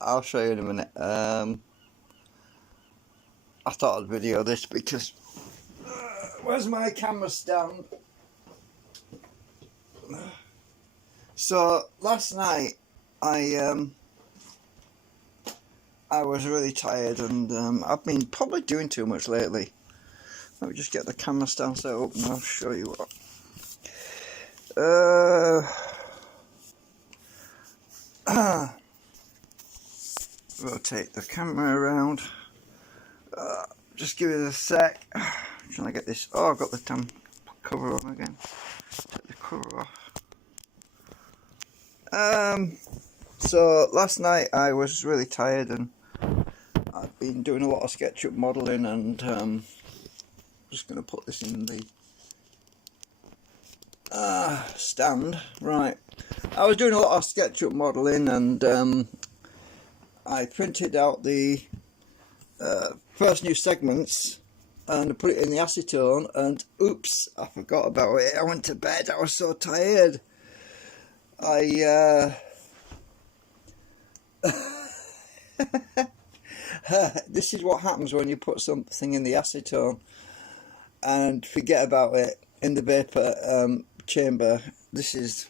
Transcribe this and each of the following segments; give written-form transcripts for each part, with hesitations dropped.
I'll show you in a minute. I thought I'd video this because where's my camera stand? So last night I was really tired, and I've been probably doing too much lately. Let me just get the camera stand set up and I'll show you what. Rotate the camera around. Just give it a sec. Trying to get this. Oh, I've got the damn cover on again. Take the cover off. So last night I was really tired, and I've been doing a lot of SketchUp modelling, and just going to put this in the stand. Right, I was doing a lot of SketchUp modelling, and I printed out the first new segments and I put it in the acetone, and oops, I forgot about it. I went to bed, I was so tired. This is what happens when you put something in the acetone and forget about it in the vapour chamber. This is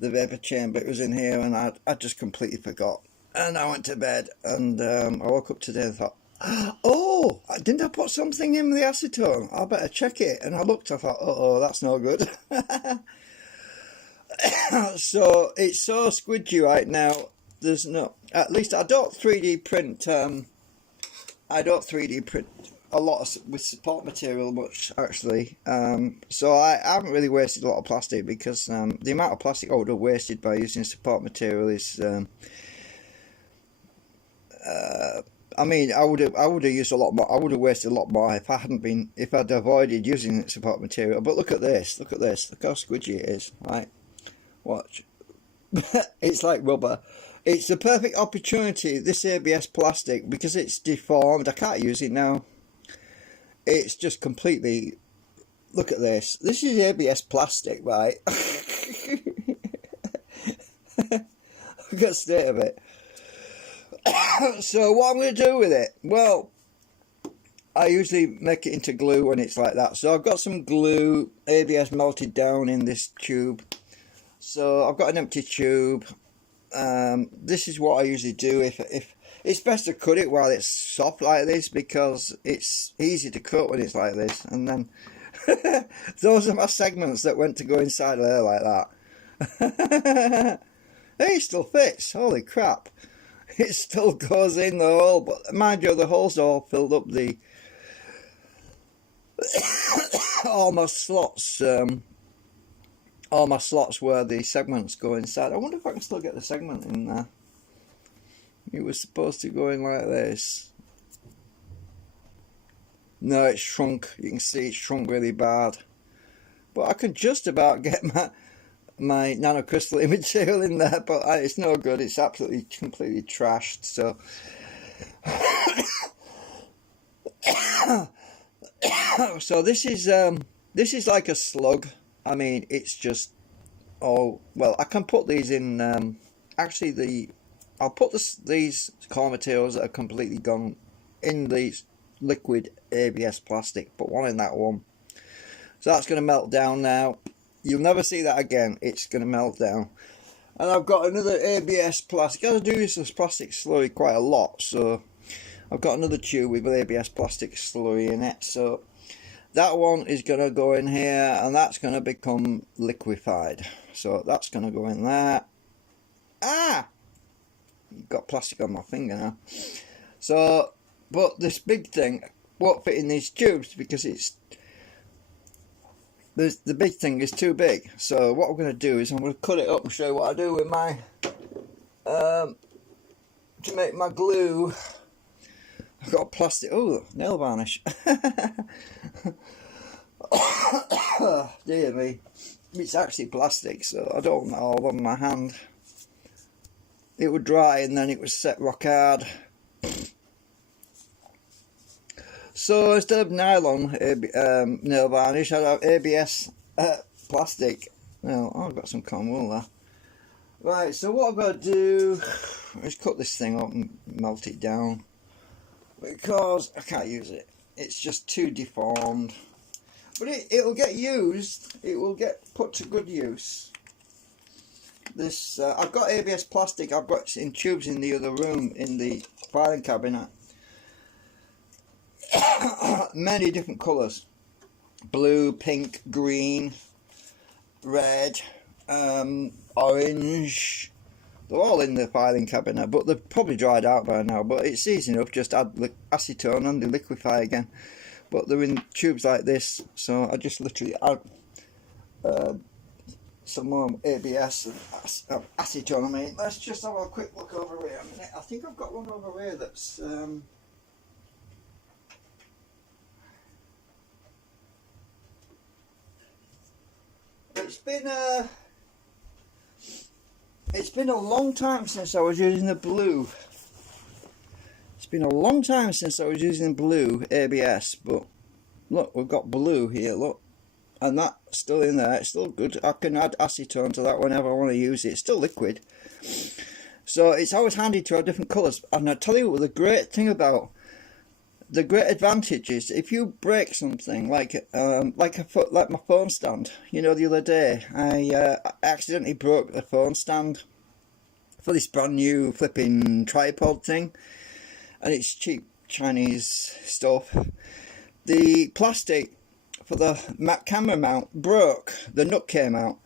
the vapour chamber. It was in here, and I just completely forgot, and I went to bed, and I woke up today and thought, oh, didn't I put something in the acetone? I better check it. And I looked, I thought, oh, that's no good. So it's so squidgy right now. There's no, at least I don't 3D print. I don't 3D print a lot with support material much, actually. So I haven't really wasted a lot of plastic, because the amount of plastic I would have wasted by using support material is I mean, I would have used a lot more. I would have wasted a lot more if I'd avoided using support material. But look at this, look at this, look how squidgy it is. Right, watch. It's like rubber. It's the perfect opportunity, this ABS plastic, because it's deformed. I can't use it now. It's just completely. Look at this. This is ABS plastic, right? Look at the state of it. So what I'm going to do with it, well, I usually make it into glue when it's like that. So I've got some glue, ABS melted down in this tube. So I've got an empty tube. This is what I usually do. If it's best to cut it while it's soft like this, because it's easy to cut when it's like this. And then those are my segments that went to go inside there like that. Hey, it still fits. Holy crap. It still goes in the hole, but mind you, the hole's all filled up. The all my slots where the segments go inside. I wonder if I can still get the segment in there. It was supposed to go in like this. No, it's shrunk. You can see it's shrunk really bad. But I can just about get my nanocrystalline material in there, but it's no good. It's absolutely completely trashed. So so this is like a slug. I mean, it's just, oh well, I can put these in actually I'll put these core materials that are completely gone in these liquid ABS plastic, put one in that one. So that's going to melt down now. You'll never see that again. It's going to melt down. And I've got another ABS plastic. I do use this plastic slurry quite a lot, so I've got another tube with ABS plastic slurry in it. So that one is going to go in here, and that's going to become liquefied. So that's going to go in there. Ah! Got plastic on my finger now. So, but this big thing won't fit in these tubes because the big thing is too big. So what I'm going to do is I'm going to cut it up and show you what I do with my to make my glue. I've got plastic. Oh, nail varnish. Dear me, it's actually plastic, so I don't want it all on my hand. It would dry and then it would set rock hard. So instead of nylon nail varnish, I'd have ABS plastic. Now, I've got some cotton wool there. Right, so what I've got to do is cut this thing up and melt it down, because I can't use it. It's just too deformed. But it'll get used. It will get put to good use. This I've got ABS plastic. I've got in tubes in the other room in the filing cabinet. Many different colours: blue, pink, green, red, orange. They're all in the filing cabinet, but they've probably dried out by now. But it's easy enough. Just add acetone and they liquefy again. But they're in tubes like this, so I just literally add some more ABS and acetone. I mean, let's just have a quick look over here a minute. I think I've got one over here that's it's been a long time since I was using the blue. It's been a long time since I was using blue ABS, but look, we've got blue here, look. And that's still in there, it's still good. I can add acetone to that whenever I want to use it. It's still liquid. So it's always handy to have different colours. And I tell you what, the great thing about, the great advantage is if you break something, like my phone stand. You know, the other day I accidentally broke the phone stand for this brand new flipping tripod thing, and it's cheap Chinese stuff. The plastic for the camera mount broke, the nut came out,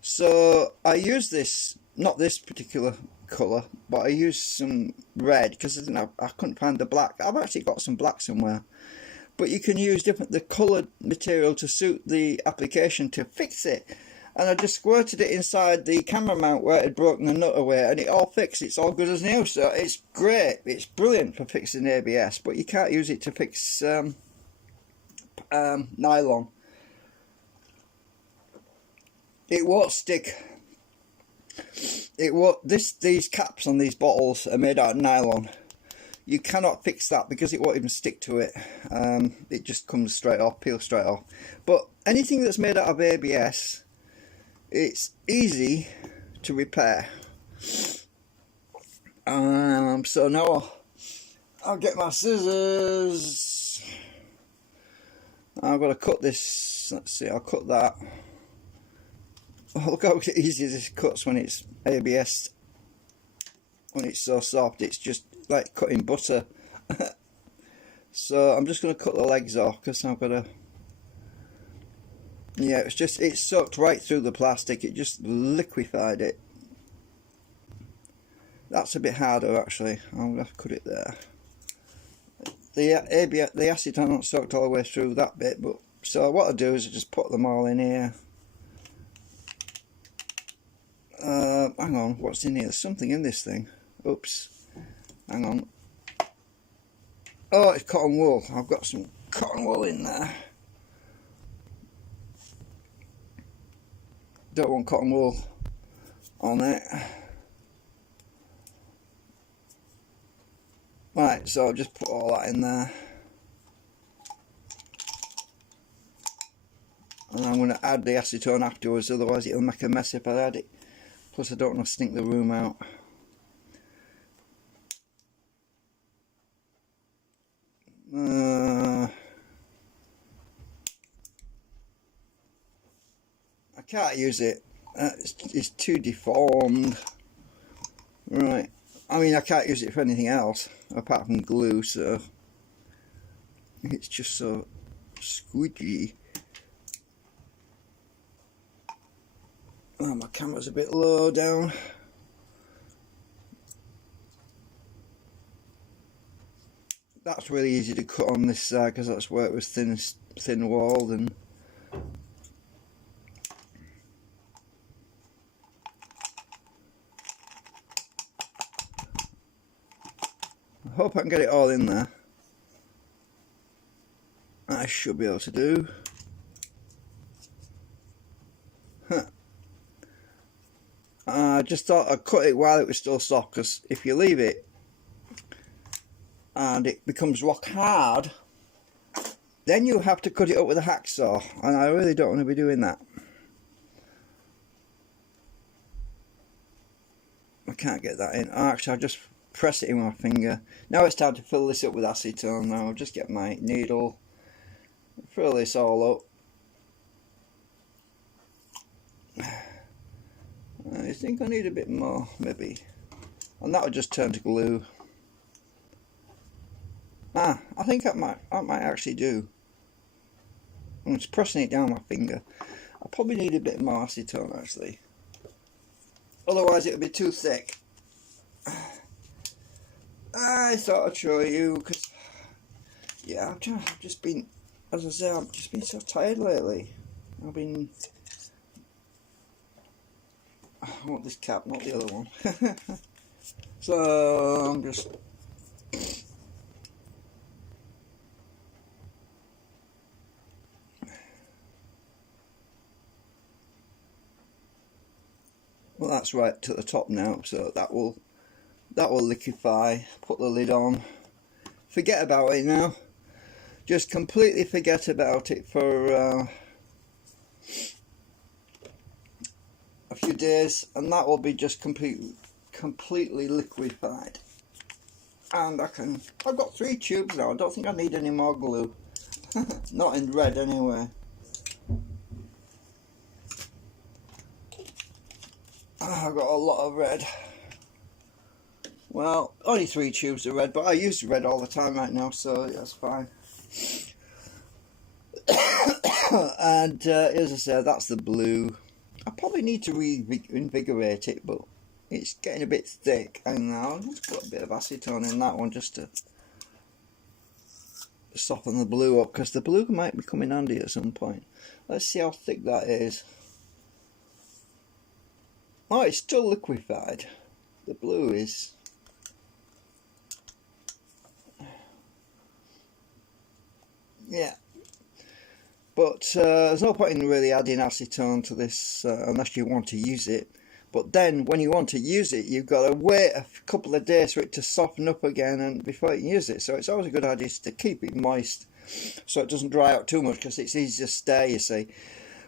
so I used this, not this particular colour, but I used some red because I couldn't find the black. I've actually got some black somewhere, but you can use the coloured material to suit the application to fix it. And I just squirted it inside the camera mount where it had broken the nut away, and it all fixed. It's all good as new, so it's great. It's brilliant for fixing ABS, but you can't use it to fix nylon. It won't stick. It won't. These caps on these bottles are made out of nylon. You cannot fix that because it won't even stick to it. It just comes straight off, peels straight off. But anything that's made out of ABS, it's easy to repair. So now I'll get my scissors. I've got to cut this. Let's see, I'll cut that. Oh, look how easy this cuts when it's ABS. When it's so soft, it's just like cutting butter. So I'm just going to cut the legs off because I've got to. Yeah, it's soaked right through the plastic. It just liquefied it. That's a bit harder actually. I'm going to cut it there. The acetone not soaked all the way through that bit, but so what I do is I just put them all in here. Hang on, what's in here? There's something in this thing. Oops. Hang on. Oh, it's cotton wool. I've got some cotton wool in there. Don't want cotton wool on it. Right, so I'll just put all that in there. And I'm going to add the acetone afterwards, otherwise it'll make a mess if I add it. Plus I don't want to stink the room out. I can't use it. It's too deformed. Right. I mean, I can't use it for anything else apart from glue, so it's just so squidgy. Oh, my camera's a bit low down. That's really easy to cut on this side because that's where it was thin walled, and I hope I can get it all in there. I should be able to do. I just thought I'd cut it while it was still soft, because if you leave it and it becomes rock hard, then you have to cut it up with a hacksaw, and I really don't want to be doing that. can't get that in. Oh, actually, I'll just press it in my finger. Now it's time to fill this up with acetone. Now I'll just get my needle, fill this all up. I think I need a bit more, maybe. And that'll just turn to glue. I think that might actually do. I'm just pressing it down my finger. I probably need a bit more acetone actually. Otherwise it'll be too thick. I thought I'd show you because, yeah, I've just been, as I say, I've just been so tired lately. I want this cap, not the other one. So I'm just well, that's right to the top now, so that will liquefy. Put the lid on. Forget about it now. Just completely forget about it for a few days, and that will be just completely liquefied. And I've got 3 tubes now. I don't think I need any more glue. Not in red anyway. I've got a lot of red. Well, only 3 tubes of red, but I use red all the time right now, so that's fine. And as I said, that's the blue. I probably need to reinvigorate it, but it's getting a bit thick. And now I'll just put a bit of acetone in that one just to soften the blue up, because the blue might be coming handy at some point. Let's see how thick that is. Oh, it's still liquefied. The blue is. Yeah. But there's no point in really adding acetone to this unless you want to use it. But then when you want to use it, you've got to wait a couple of days for it to soften up again and before you can use it. So it's always a good idea to keep it moist so it doesn't dry out too much, because it's easy to stir, you see.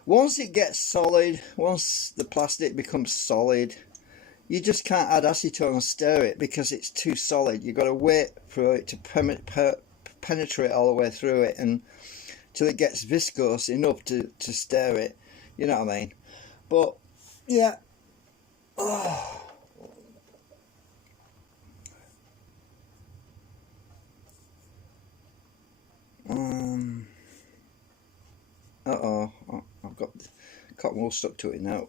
Once it gets solid, once the plastic becomes solid, you just can't add acetone and stir it because it's too solid. You've got to wait for it to penetrate all the way through it and till it gets viscose enough to stir it. You know what I mean? But yeah. Oh. I've got cotton wool stuck to it now.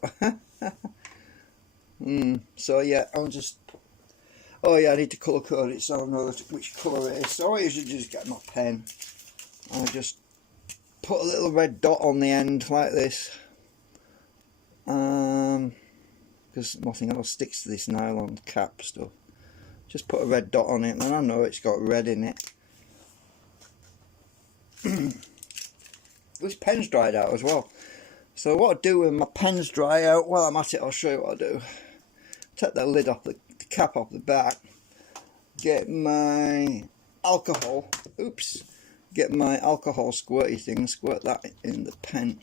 So yeah, I'll just. Oh yeah, I need to colour code it so I know which colour it is. So I usually just get my pen and I just put a little red dot on the end like this. Because nothing else sticks to this nylon cap stuff. Just put a red dot on it, and I know it's got red in it. This pen's dried out as well. So what I do when my pens dry out, while I'm at it, I'll show you what I do. Take the lid off, the cap off the back. Get my alcohol. Oops. Get my alcohol squirty thing. Squirt that in the pen.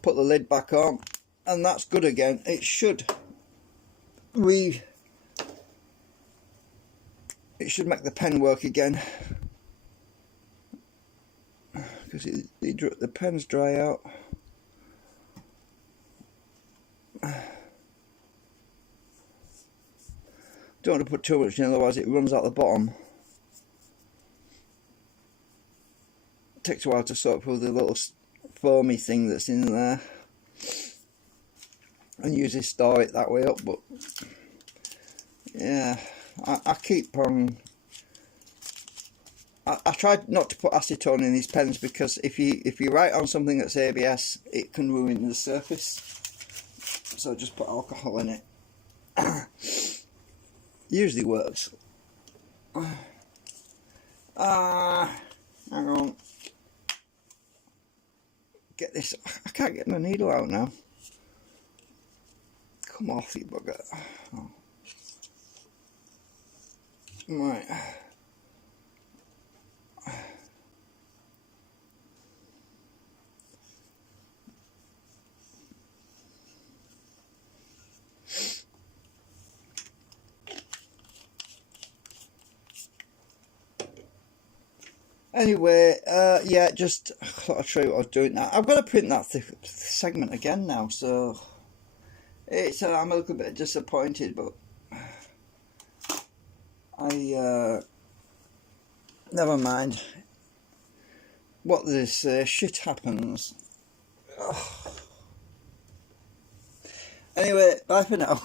Put the lid back on, and that's good again. It should make the pen work again, because the pens dry out. Don't want to put too much in, otherwise it runs out the bottom. It takes a while to sort through the little foamy thing that's in there, and usually store it that way up. But yeah, I keep on. I tried not to put acetone in these pens because if you write on something that's ABS, it can ruin the surface. So just put alcohol in it. Usually works. Hang on. Get this. I can't get my needle out now. Come off, you bugger. Oh. Right. Anyway, yeah, just I thought I'd show you what I was doing now. I've got to print that segment again now, so it's I'm a little bit disappointed, but I never mind. What they say, shit happens. Ugh. Anyway, bye for now.